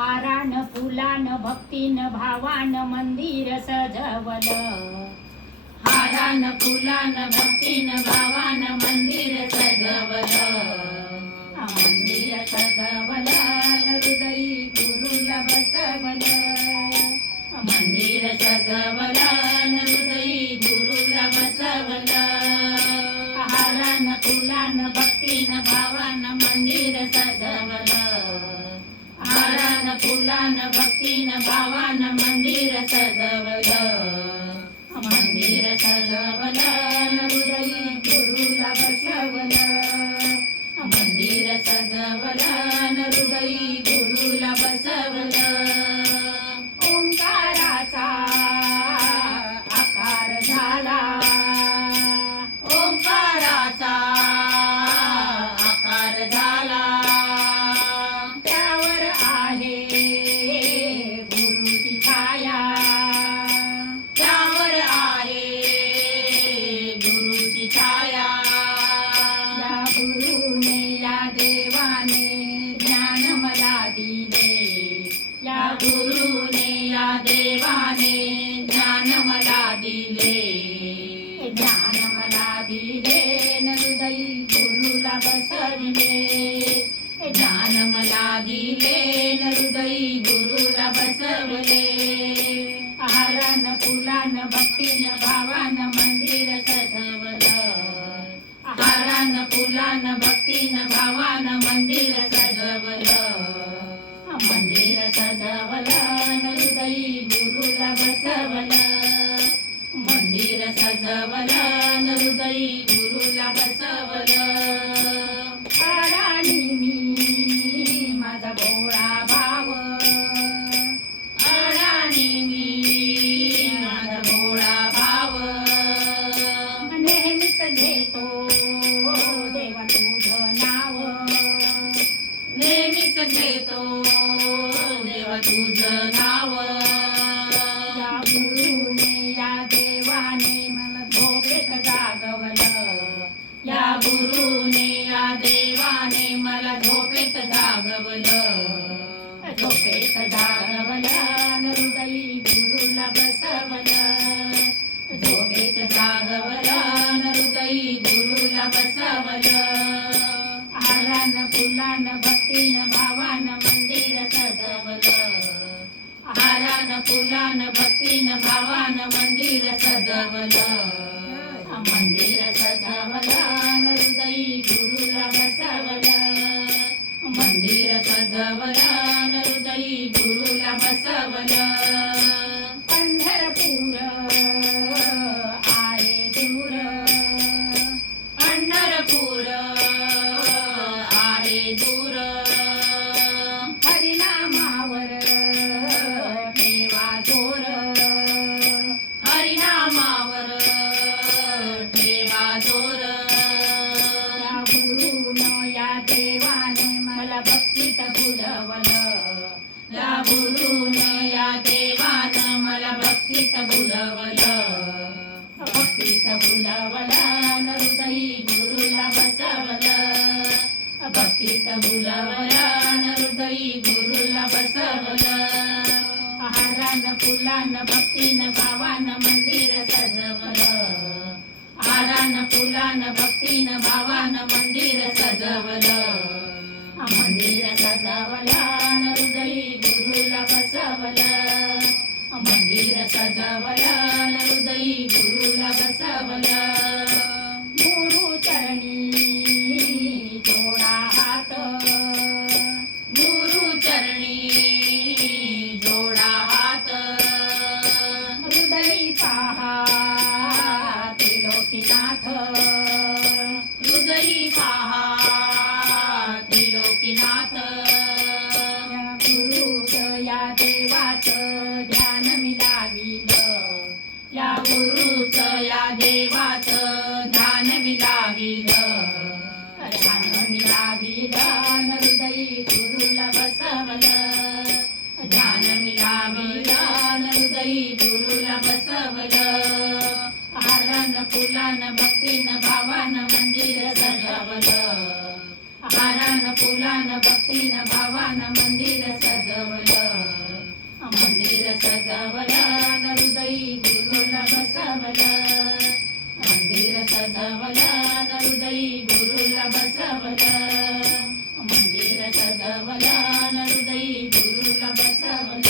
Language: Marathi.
हारान फुलान भक्तीन भावान मंदिर सजवल. हारान फुलान भक्तीन भावान मंदिर सजवल. मंदिर सजवल हृदयी गुरुला बसवल. मंदिर सजवल. फुलान भक्तीन भावान मंदिर सजवलं. मंदिर सजवल गुरुने या देवाने ज्ञान मला दिले. ज्ञान मला दिले नृदयी गुरुला बसविले. ज्ञान मला दिले नृदयी गुरुला बसवले. हरण फुलान भक्तीन भावान मंदिर सजवल. हरण फुलान भक्तीन भावान मंदिर सजवलं. मंदिर सजवल हृदयी गुरुला बसवल. मंदिर सजवल हृदयी गुरुला बसवल. अडाणी मी माझा भोळा या देवाने मला झोपेत जागवलं. या गुरुने या देवाने मला झोपेत जागवलं. झोपेत जागवलं हृदयी गुरुला बसवलं. झोपेत जागवलं हृदयी गुरुला बसवलं. फुलान भक्तीन भावान हारान फुलान भक्तीन भावान मंदिर सजवलं. मंदिर सजवलं हृदयी गुरुला बसवलं. मंदिर सजवलं भुलवलं या गुरुन या देवान मला भक्तीत बुलवलं. भक्तीत भुलवलं हृदयी गुरुला बसवलं. भक्तीत बुलवलं हृदयी गुरुला बसवलं. हारान फुलान भक्तीन भावान मंदिर सजवलं. हारान फुलान भक्तीन भावान मंदिर सजवलं. मंदिर सजवलं हृदयी गुरुला बसवलं. मंदिर सजवलं देवाच ध्यान मिलाविल. ध्यान मिलाविल हृदयी गुरुला बसवलं. ध्यान मिलाविल हृदयी गुरुला बसवलं. हारान फुलान भक्तीन भावान मंदिर सजवल. हारान फुलान भक्तीन भावान मंदिर सजवल. मंदिर सजवल न हृदयी गुरुला बसवलं. मंदिर सजवलं न हृदयी गुरुला बसवलं मंदिर सजवलं न हृदयी गुरुला बसवलं